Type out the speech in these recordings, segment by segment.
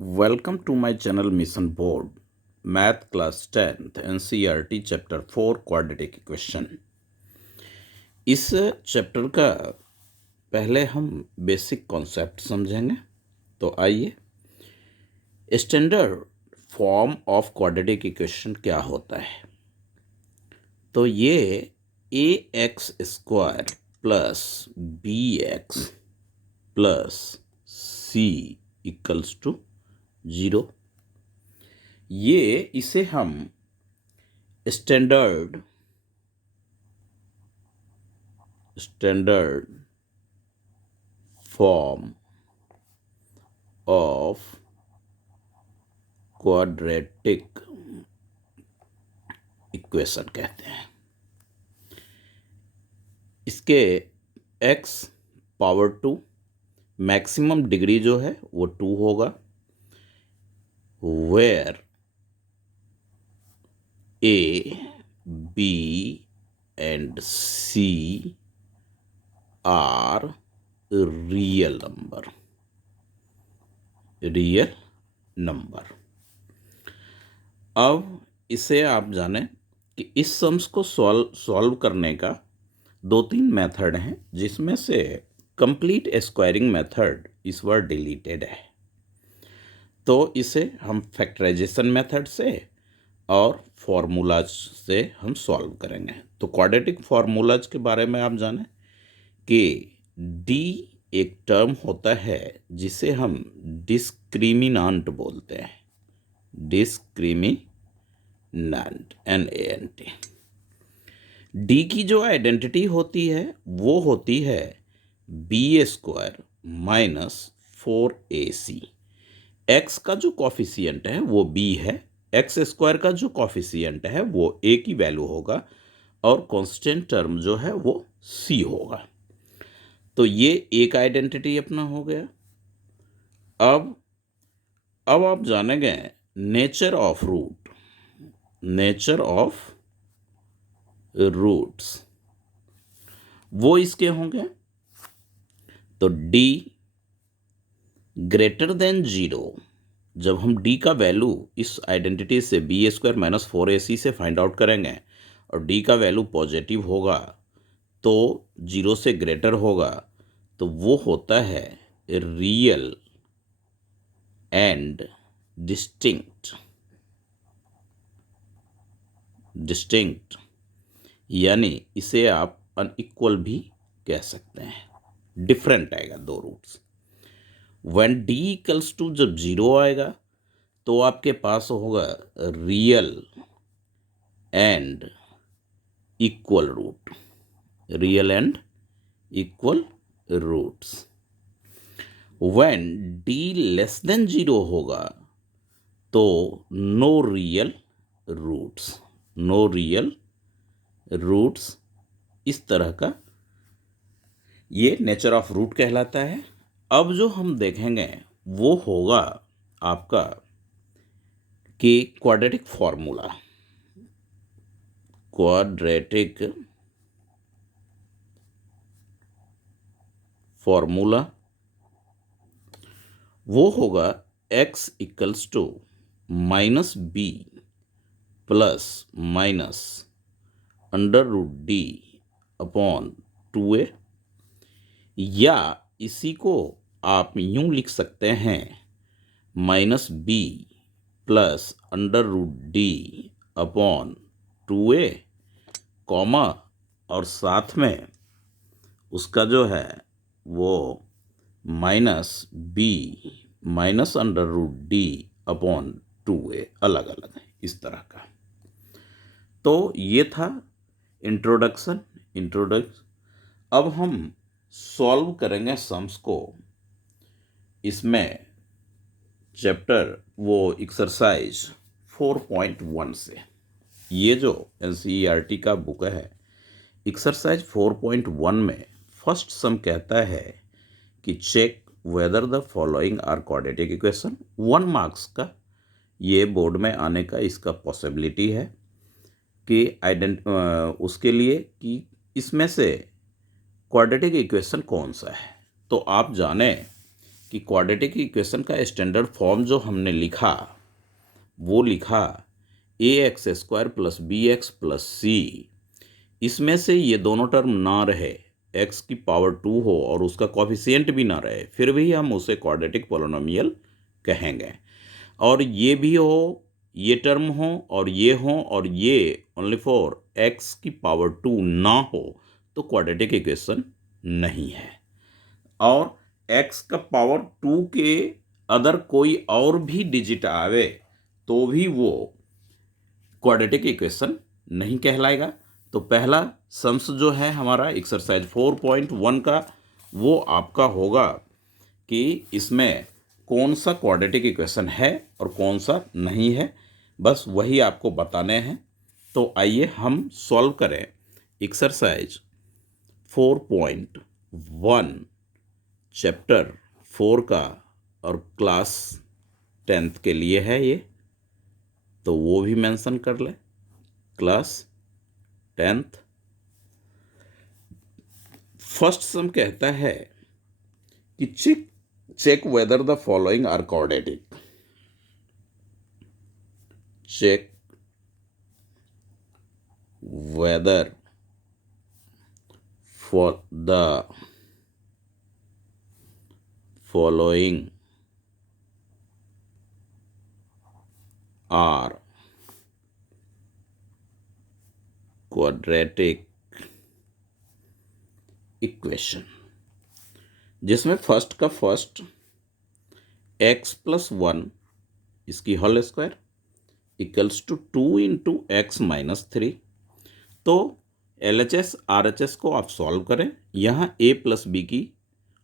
Welcome to my channel Mission Board, Math Class 10th NCERT Chapter 4 Quadratic Equation। इस chapter का पहले हम basic concept समझेंगे। तो आइए, standard form of quadratic equation क्या होता है। तो ये ax² plus bx plus c equals to 0। इसे हम standard form of quadratic equation कहते हैं। इसके x पावर 2 मैक्सिमम डिग्री जो है वो 2 होगा, where a, b and c are real number. अब इसे आप जानें कि इस सम्स को सॉल्व करने का 2-3 मेथड हैं, जिसमें से कंप्लीट स्क्वायरिंग मेथड इस बार डिलीटेड है। तो इसे हम फैक्टराइजेशन मेथड से और फार्मूलाज से हम सॉल्व करेंगे। तो क्वाड्रेटिक फार्मूलाज के बारे में आप जानें कि डी एक टर्म होता है जिसे हम डिस्क्रिमिनांट बोलते हैं, डिस्क्रिमिनांट NANT। डी की जो आइडेंटिटी होती है वो होती है b² माइनस 4ac। एक्स का जो कॉफिशियंट है वो b है, x² का जो कॉफिशियंट है वो a की वैल्यू होगा और कांस्टेंट टर्म जो है वो c होगा। तो ये एक आइडेंटिटी अपना हो गया। अब आप जानेंगे नेचर ऑफ रूट्स। वो इसके होंगे तो d ग्रेटर देन 0। जब हम d का वैल्यू इस आइडेंटिटी से b² माइनस 4ac से फाइंड आउट करेंगे और d का वैल्यू पॉजिटिव होगा तो 0 से ग्रेटर होगा, तो वो होता है रियल एंड डिस्टिंक्ट, यानी इसे आप अनइक्वल भी कह सकते हैं। डिफरेंट आएगा दो roots. When d equals to जब 0 आएगा तो आपके पास होगा real and equal roots. When d less than 0 होगा तो नो रियल रूट्स। इस तरह का ये नेचर ऑफ रूट कहलाता है। अब जो हम देखेंगे वो होगा आपका कि क्वाड्रेटिक फॉर्मूला वो होगा x equals to minus b plus minus √d upon 2a, या इसी को आप यूं लिख सकते हैं -b plus √d upon 2a, comma और साथ में उसका जो है वो -b minus √d upon 2a अलग अलग है, इस तरह का। तो ये था इंट्रोडक्शन। अब हम सॉल्व करेंगे सम्स को। इसमें चैप्टर वो एक्सरसाइज 4.1 से, ये जो NCERT का बुक है, एक्सरसाइज 4.1 में फर्स्ट सम कहता है कि check whether the following are quadratic equation. 1 marks का ये बोर्ड में आने का इसका पॉसिबिलिटी है कि उसके लिए कि इसमें से क्वाड्रेटिक इक्वेशन कौन सा है। तो आप जानें कि क्वाड्रेटिक इक्वेशन का स्टैंडर्ड फॉर्म जो हमने लिखा वो लिखा ax² + bx + c। इसमें से ये दोनों टर्म ना रहे, x की पावर 2 हो और उसका कॉफिशिएंट भी ना रहे, फिर भी हम उसे क्वाड्रेटिक पोलिनोमियल कहेंगे। और ये भी हो, ये टर्म हो और ये ओनली फॉर x की पावर 2 ना हो तो क्वाड्रेटिक इक्वेशन नहीं है। और x का पावर 2 के अदर कोई और भी डिजिट आवे तो भी वो क्वाड्रेटिक इक्वेशन नहीं कहलाएगा। तो पहला सम्स जो है हमारा एक्सरसाइज 4.1 का वो आपका होगा कि इसमें कौन सा क्वाड्रेटिक इक्वेशन है और कौन सा नहीं है, बस वही आपको बताने हैं। तो आइए हम सॉल्व करें एक्सरसाइज 4.1 चैप्टर 4 का, और क्लास 10th के लिए है ये, तो वो भी मेंशन कर ले, क्लास 10th। फर्स्ट सम कहता है कि check whether the following are quadratic. Check whether for the following are quadratic equation, जिसमें फर्स्ट का फर्स्ट x + 1 इसकी whole square equals to 2 × x-3। तो LHS RHS को आप सॉल्व करें, यहाँ a + b की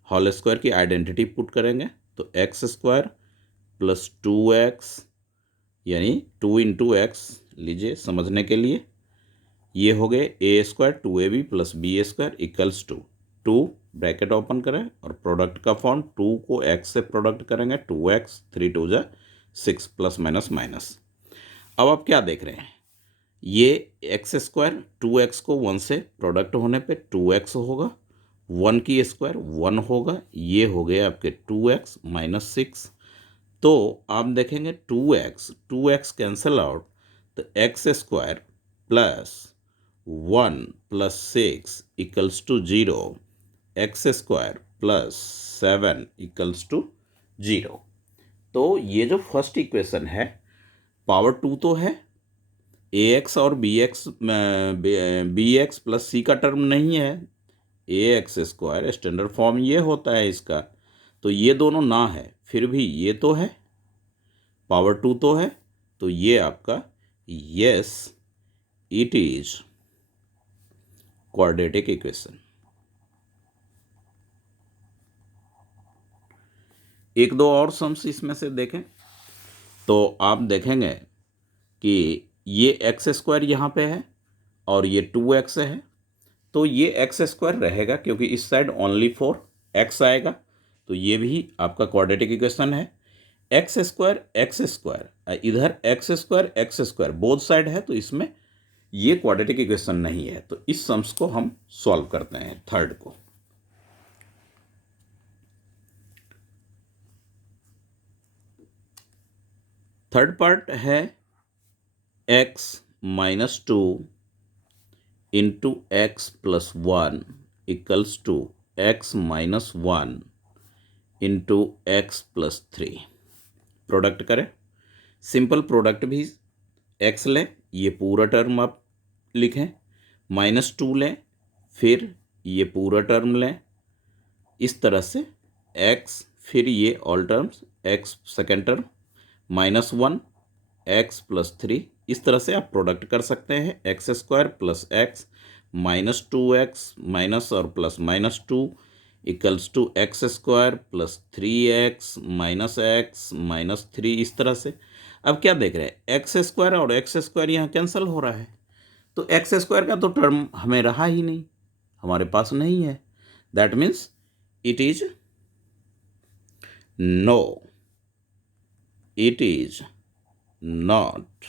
होल स्क्वायर की आइडेंटिटी पुट करेंगे तो x² + 2x, यानी 2 × x लीजिए समझने के लिए, ये हो गए a² 2ab + b² equals to 2 bracket open करें और प्रोडक्ट का फॉर्म 2 को x से प्रोडक्ट करेंगे 2x, 3 × 2 = 6 + माइनस। अब आप क्या देख रहे हैं, ये x² 2x को 1 से प्रोडक्ट होने पे 2x होगा, 1 की स्क्वायर 1 होगा, ये हो गए आपके 2x - 6। तो आप देखेंगे 2x कैंसिल आउट, तो x² + 1 + 6 = 0, x² + 7 = 0। तो ये जो फर्स्ट इक्वेशन है पावर 2 तो है, ax और bx + c का टर्म नहीं है, ax² स्टैंडर्ड फॉर्म ये होता है इसका, तो ये दोनों ना है, फिर भी ये तो है, पावर 2 तो है, तो ये आपका yes it is quadratic equation. एक दो और सम्स इसमें से देखें तो आप देखेंगे कि ये x² यहाँ पे है और ये 2x है, तो ये x² रहेगा क्योंकि इस साइड ओनली फॉर x आएगा, तो ये भी आपका क्वाड्रेटिक इक्वेशन है। x² इधर x² बोथ साइड है, तो इसमें ये क्वाड्रेटिक इक्वेशन नहीं है। तो इस सम्स को हम सॉल्व करते हैं, थर्ड को। थर्ड पार्ट है x - 2 × x + 1 = x - 1 × x + 3। Product करें, सिंपल प्रोडक्ट भी x लें, ये पूरा टर्म आप लिखें, -2 लें, फिर ये पूरा टर्म लें, इस तरह से x, फिर ये all terms x second term -1 x + 3, इस तरह से आप प्रोडक्ट कर सकते हैं। x² + x -2x माइनस और प्लस -2 = x² + 3x -x -3, इस तरह से। अब क्या देख रहे हैं, x² और x² यहाँ कैंसिल हो रहा है, तो x² का तो टर्म हमें रहा ही नहीं, हमारे पास नहीं है, that means it is no, it is not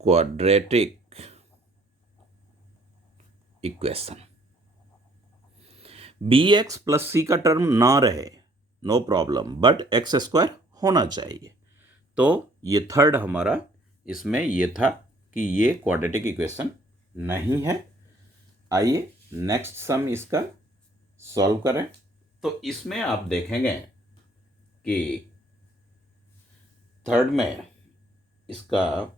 quadratic equation. B X plus C का टर्म ना रहे, no problem, but X square होना चाहिए। तो ये थर्ड हमारा इसमें ये था कि ये क्वाड्रेटिक इक्वेशन नहीं है। आइए नेक्स्ट सम इसका सॉल्व करें। तो इसमें आप देखेंगे कि थर्ड में इसका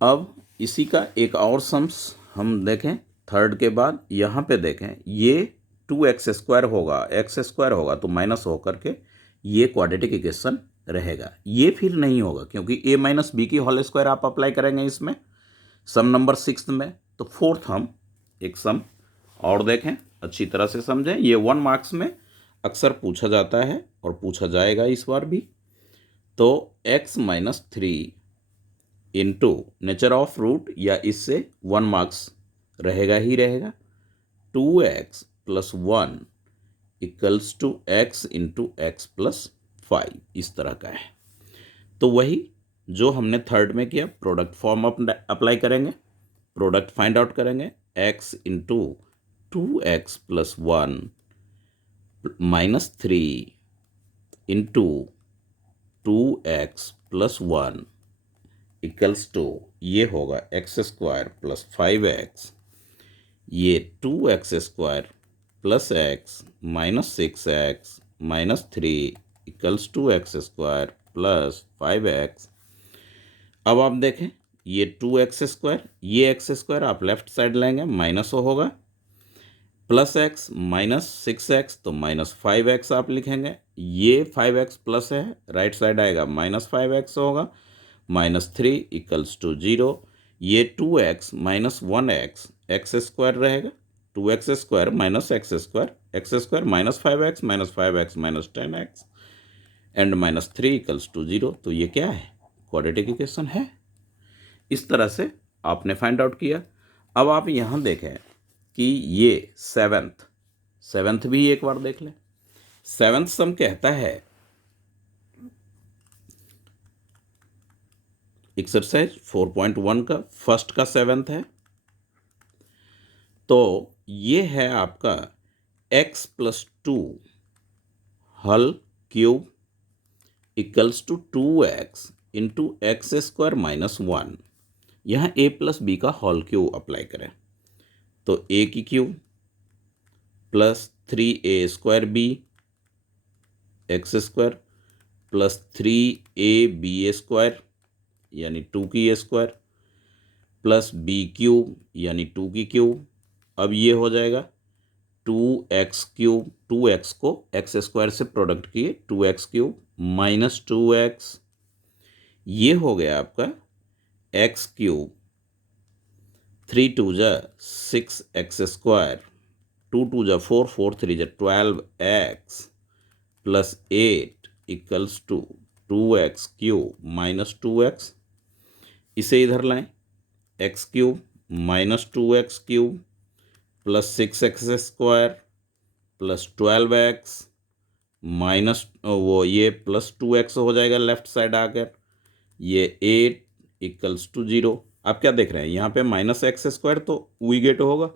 अब इसी का एक और सम्स हम देखें। थर्ड के बाद यहाँ पे देखें, ये 2x² होगा तो माइनस होकर के ये क्वाड्रेटिक इक्वेशन रहेगा। ये फिर नहीं होगा क्योंकि a माइनस बी की होल स्क्वायर आप अप्लाई करेंगे इसमें सम नंबर 6 में। तो फोर्थ हम एक सम और देखें, अच्छी तरह से समझें। ये 1 मार्क्स में अक्सर पूछा जाता है और पूछा जाएगा इस बार भी। तो x minus 3 into nature of root, या इससे 1 मार्क्स रहेगा ही रहेगा, 2x plus 1 equals to x into x plus 5, इस तरह का है। तो वही जो हमने थर्ड में किया, प्रोडक्ट फॉर्म अप्लाई करेंगे, प्रोडक्ट फाइंड आउट करेंगे, x into 2x plus 1 minus 3 into 2x plus 1 equals to ये होगा x² प्लस 5x, ये 2x² plus x minus 6x minus 3 equals to x² plus 5x। अब आप देखें ये 2x², ये x² आप लेफ्ट साइड लेंगे, माइनस होगा, प्लस x माइनस 6x तो माइनस 5x आप लिखेंगे। ये 5x प्लस है, राइट साइड आएगा माइनस 5x होगा, माइनस 3 इक्वल्स टू 0। ये 2x माइनस 1x x² रहेगा, 2x² minus x² minus 5x minus 5x minus 10x and minus 3 equals to 0। तो ये क्या है, क्वाड्रेटिक इक्वेशन है। इस तरह से आपने फाइंड आउट किया। अब आप यहाँ देखें कि ये सेवेंथ भी एक बार देख लें। सेवेंथ सम कहता है, एक्सरसाइज 4.1 का फर्स्ट का सेवेंथ है। तो ये है आपका x plus 2 whole cube equals to 2x into x² minus 1। यहाँ a प्लस बी का होल क्यूब अप्लाई करें तो a की cube plus 3a² x² plus 3ab² यानी 2 की a² प्लस b क्यूब यानी 2 की क्यूब। अब ये हो जाएगा 2x³ 2x को x² से प्रोडक्ट किए, 2x³ माइनस 2x, ये हो गया आपका x³ 3 2 जा 6x², 2 2 जा 4 4 3 जा 12x plus 8 equals to 2x³ minus 2x। इसे इधर लाएं, x³ minus 2x³ plus 6x² plus 12x minus वो ये प्लस 2x हो जाएगा लेफ्ट साइड आकर, ये 8 इक्वल्स टू 0। आप क्या देख रहे हैं यहाँ पे माइनस x² तो वी गेट होगा,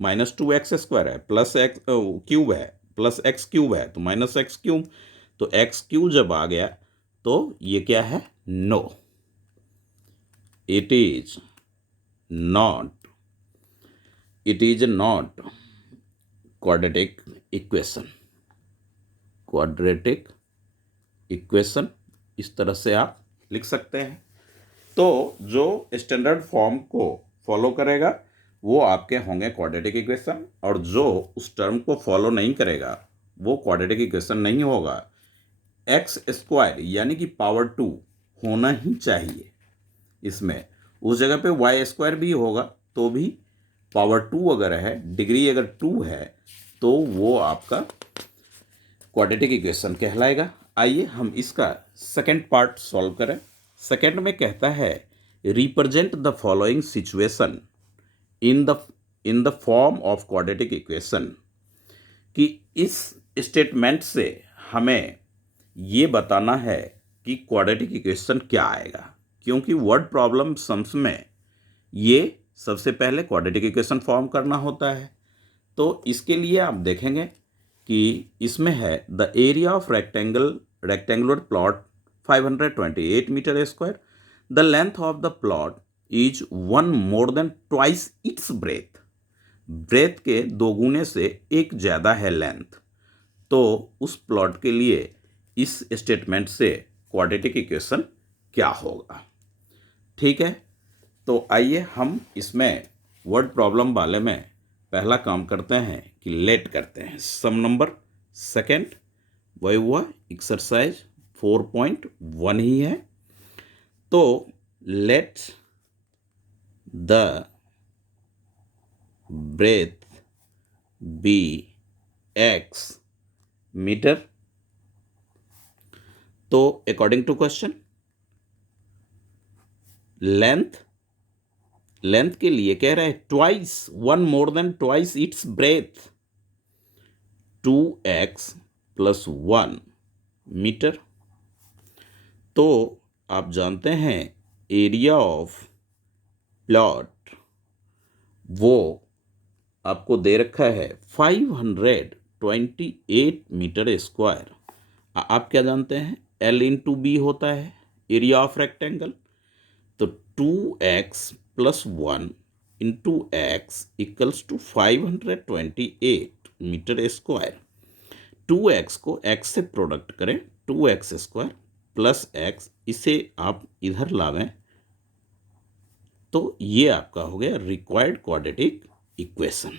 माइनस 2x² है प्लस x क्यूब है प्लस x³ है तो माइनस x³। तो x³ जब आ गया तो ये क्या है, no, it is not quadratic equation. इस तरह से आप लिख सकते हैं। तो जो स्टैंडर्ड फॉर्म को फॉलो करेगा वो आपके होंगे क्वाड्रेटिक इक्वेशन, और जो उस टर्म को फॉलो नहीं करेगा वो क्वाड्रेटिक इक्वेशन नहीं होगा। x² यानी कि पावर 2 होना ही चाहिए इसमें, उस जगह पे y² भी होगा तो भी पावर 2 अगर है, डिग्री अगर 2 है तो वो आपका क्वाड्रेटिक इक्वेशन कहलाएगा। आइए हम इसका सेकंड पार्ट सॉल्व करें। सेकंड में कहता है, represent the following situation in the form of quadratic equation, कि इस स्टेटमेंट से हमें ये बताना है कि क्वाड्रेटिक इक्वेशन क्या आएगा, क्योंकि वर्ड प्रॉब्लम सम्स में ये सबसे पहले क्वाड्रेटिक इक्वेशन फॉर्म करना होता है। तो इसके लिए आप देखेंगे कि इसमें है the area of rectangular plot 528 metre square, the length of the plot is one more than twice its breadth, breadth के दोगुने से एक ज़्यादा है लेंथ, तो उस प्लॉट के लिए इस स्टेटमेंट से क्वाड्रेटिक इक्वेशन क्या होगा। ठीक है, तो आइए हम इसमें वर्ड प्रॉब्लम वाले में पहला काम करते हैं कि लेट करते हैं सम नंबर सेकंड, वही हुआ एक्सरसाइज 4.1 ही है। तो let the breadth be x metre. तो अकॉर्डिंग टू क्वेश्चन लेंथ के लिए कह रहा है twice, one more than twice its breadth, 2x plus 1 metre. तो आप जानते हैं एरिया ऑफ प्लॉट वो आपको दे रखा है 528 मीटर स्क्वायर। आप क्या जानते हैं L इंटू बी होता है एरिया ऑफ रेक्टेंगल, तो 2x plus 1 into x equals to 528 metre square. 2x को x से प्रोडक्ट करें, 2x स्क्वायर प्लस x, इसे आप इधर लावें तो ये आपका हो गया रिक्वायर्ड क्वाड्रेटिक इक्वेशन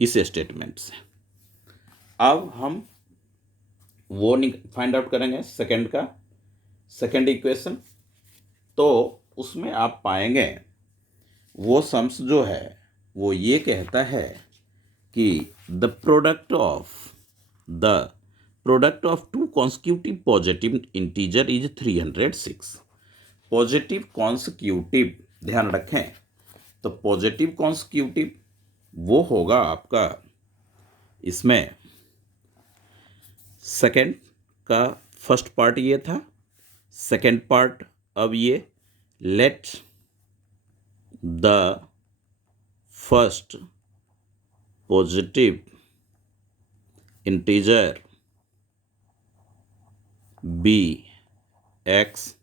इस स्टेटमेंट से। अब हम वो फाइंड आउट करेंगे सेकंड का, सेकंड इक्वेशन। तो उसमें आप पाएंगे वो सम्स जो है वो ये कहता है कि the product of to consecutive positive integer is 306। Positive consecutive ध्यान रखें, तो पॉजिटिव कॉन्सिक्यूटिव वो होगा आपका इसमें सेकंड का फर्स्ट पार्ट ये था, सेकंड पार्ट अब ये let the first positive integer be x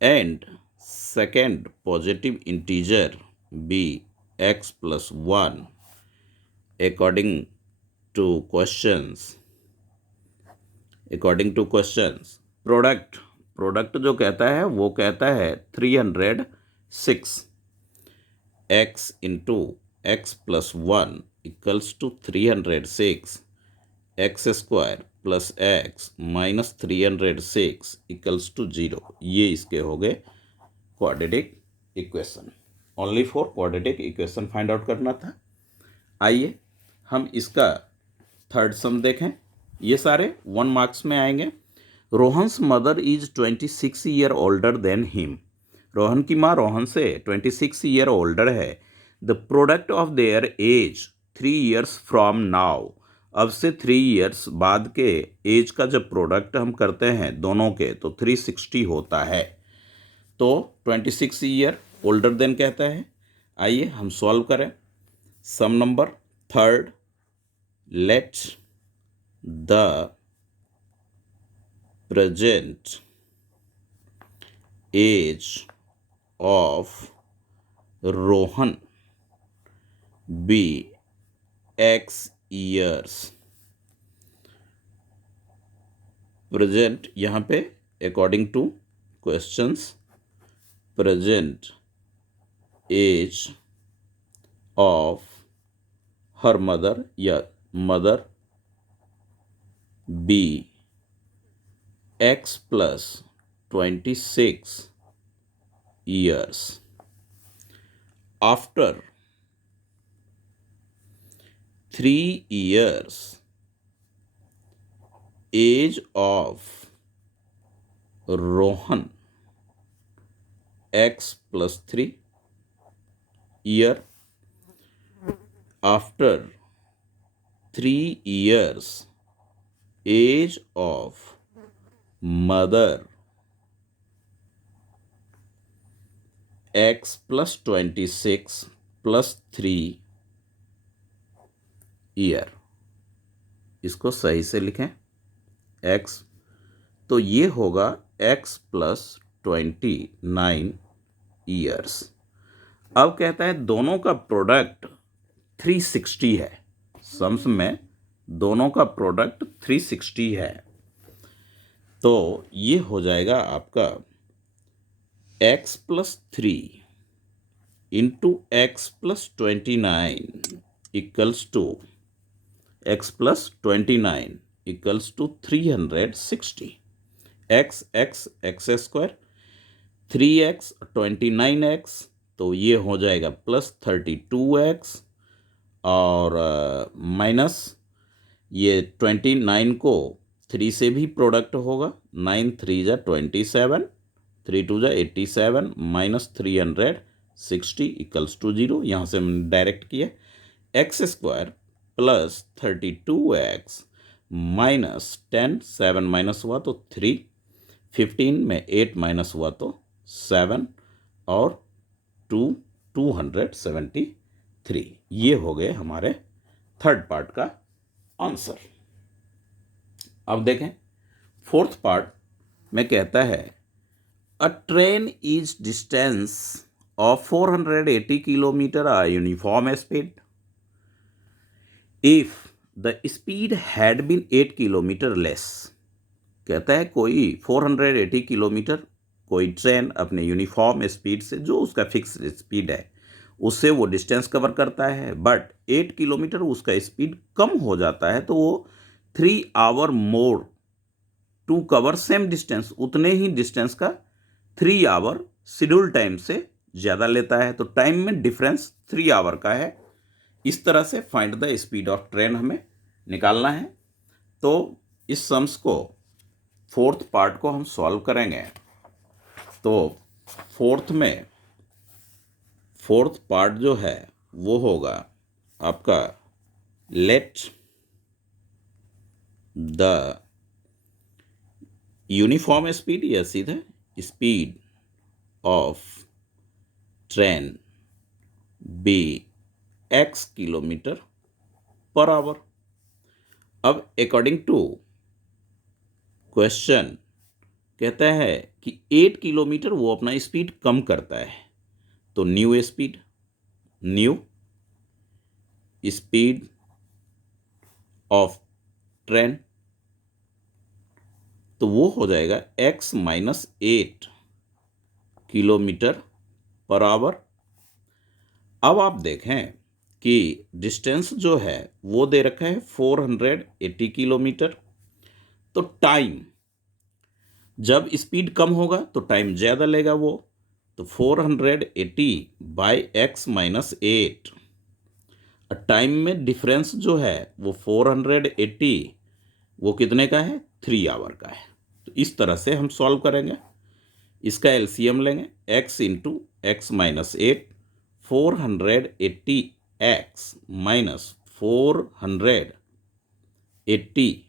and second positive integer be x plus 1 according to questions product जो कहता है वो कहता है 306 x into x plus 1 equals to 306 x square plus x minus 306 equals to 0। ये इसके हो गए quadratic equation. Only for quadratic equation find out करना था। आइए हम इसका थर्ड सम देखें, ये सारे 1 मार्क्स में आएंगे। Rohan's mother is 26 year older than him. Rohan की माँ रोहन से 26 ईयर ओल्डर है। The product of their age 3 years from now. अब से 3 ईयर्स बाद के एज का जब प्रोडक्ट हम करते हैं दोनों के तो 360 होता है। तो 26 ईयर ओल्डर देन कहता है। आइए हम सॉल्व करें some number third. Let the present age of Rohan be x years। Present यहाँ पे according to questions present age of her mother या mother be x plus 26 years। After 3 years, age of Rohan x plus 3 year। After 3 years, age of mother x plus 26 plus 3 year, इसको सही से लिखें x, तो ये होगा x plus 29 years. अब कहता है दोनों का प्रोडक्ट 360 है, सम्स में दोनों का प्रोडक्ट 360 है, तो ये हो जाएगा आपका x plus 3 into x plus 29 equals to x plus 29 equals to 360। X x x square, 3x 29x, तो ये हो जाएगा प्लस 32x, और माइनस ये 29 को 3 से भी प्रोडक्ट होगा, 9 3 जा 27, 3 2 जा 87, माइनस 360 इक्वल्स टू 0। यहाँ से हमने डायरेक्ट किया x square plus 32x minus 10, 7 minus हुआ तो 3, 15 में 8 माइनस हुआ तो 7, और 273। ये हो गए हमारे थर्ड पार्ट का आंसर। अब देखें फोर्थ पार्ट में कहता है a train is distance of 480 kilometre a uniform speed if the speed had been 8 kilometre less. कहता है कोई 480 किलोमीटर कोई ट्रेन अपने यूनिफॉर्म स्पीड से, जो उसका फिक्स स्पीड है उससे वो डिस्टेंस कवर करता है, बट 8 किलोमीटर उसका स्पीड कम हो जाता है, तो वो 3 hour more to cover same distance, उतने ही डिस्टेंस का 3 आवर शेड्यूल टाइम से ज़्यादा लेता है, तो टाइम में डिफरेंस 3 आवर का है। इस तरह से find the speed of train हमें निकालना है। तो इस सम्स को फोर्थ पार्ट को हम सॉल्व करेंगे। तो फोर्थ पार्ट जो है वो होगा आपका लेट द यूनिफॉर्म स्पीड, या सीधा speed of train be x kilometre per hour. अब अकॉर्डिंग टू क्वेश्चन कहता है कि 8 किलोमीटर वो अपना स्पीड कम करता है, तो न्यू स्पीड ऑफ ट्रेन, तो वो हो जाएगा x minus 8 kilometre per hour. अब आप देखें कि डिस्टेंस जो है वो दे रखा है 480 किलोमीटर, तो टाइम जब स्पीड कम होगा तो टाइम ज़्यादा लेगा वो, तो 480 बाई x माइनस 8, टाइम में डिफरेंस जो है वो 480 वो कितने का है, 3 आवर का है। तो इस तरह से हम सॉल्व करेंगे। इसका एलसीएम लेंगे x into x minus 8, 480x minus 480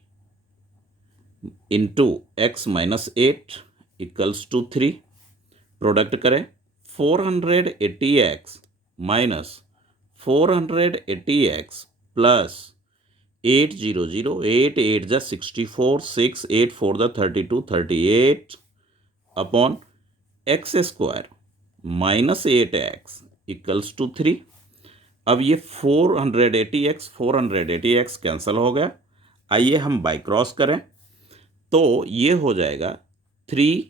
into x minus 8 equals to 3। Product करें 480x माइनस 480x प्लस 800, 8 8 जा 64, 6 8 4 जा 32, 38 upon x square minus 8x equals to 3। अब ये 480x कैंसिल हो गया। आइए हम बाई क्रॉस करें, तो ये हो जाएगा 3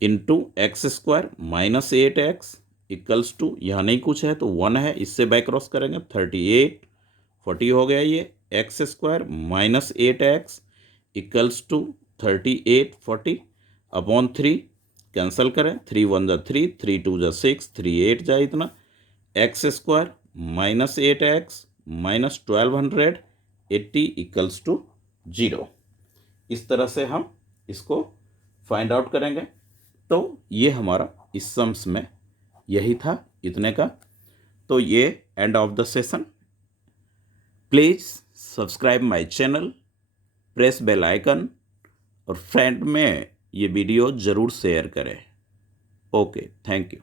into x square minus 8x equals to, यहाँ नहीं कुछ है तो 1 है, इससे बाई क्रॉस करेंगे 38 40 हो गया ये x square minus 8x equals to 38 40 upon 3 cancel करें, 3 1 जा 3, 3 2 जा 6, 3 8 जा इतना, x square minus 8x minus 1280 equals to 0। इस तरह से हम इसको फाइंड आउट करेंगे। तो ये हमारा इस सम्स में यही था इतने का। तो ये end of the session. Please subscribe my channel, press bell icon, और फ्रेंड में ये वीडियो ज़रूर शेयर करें। Okay, thank you.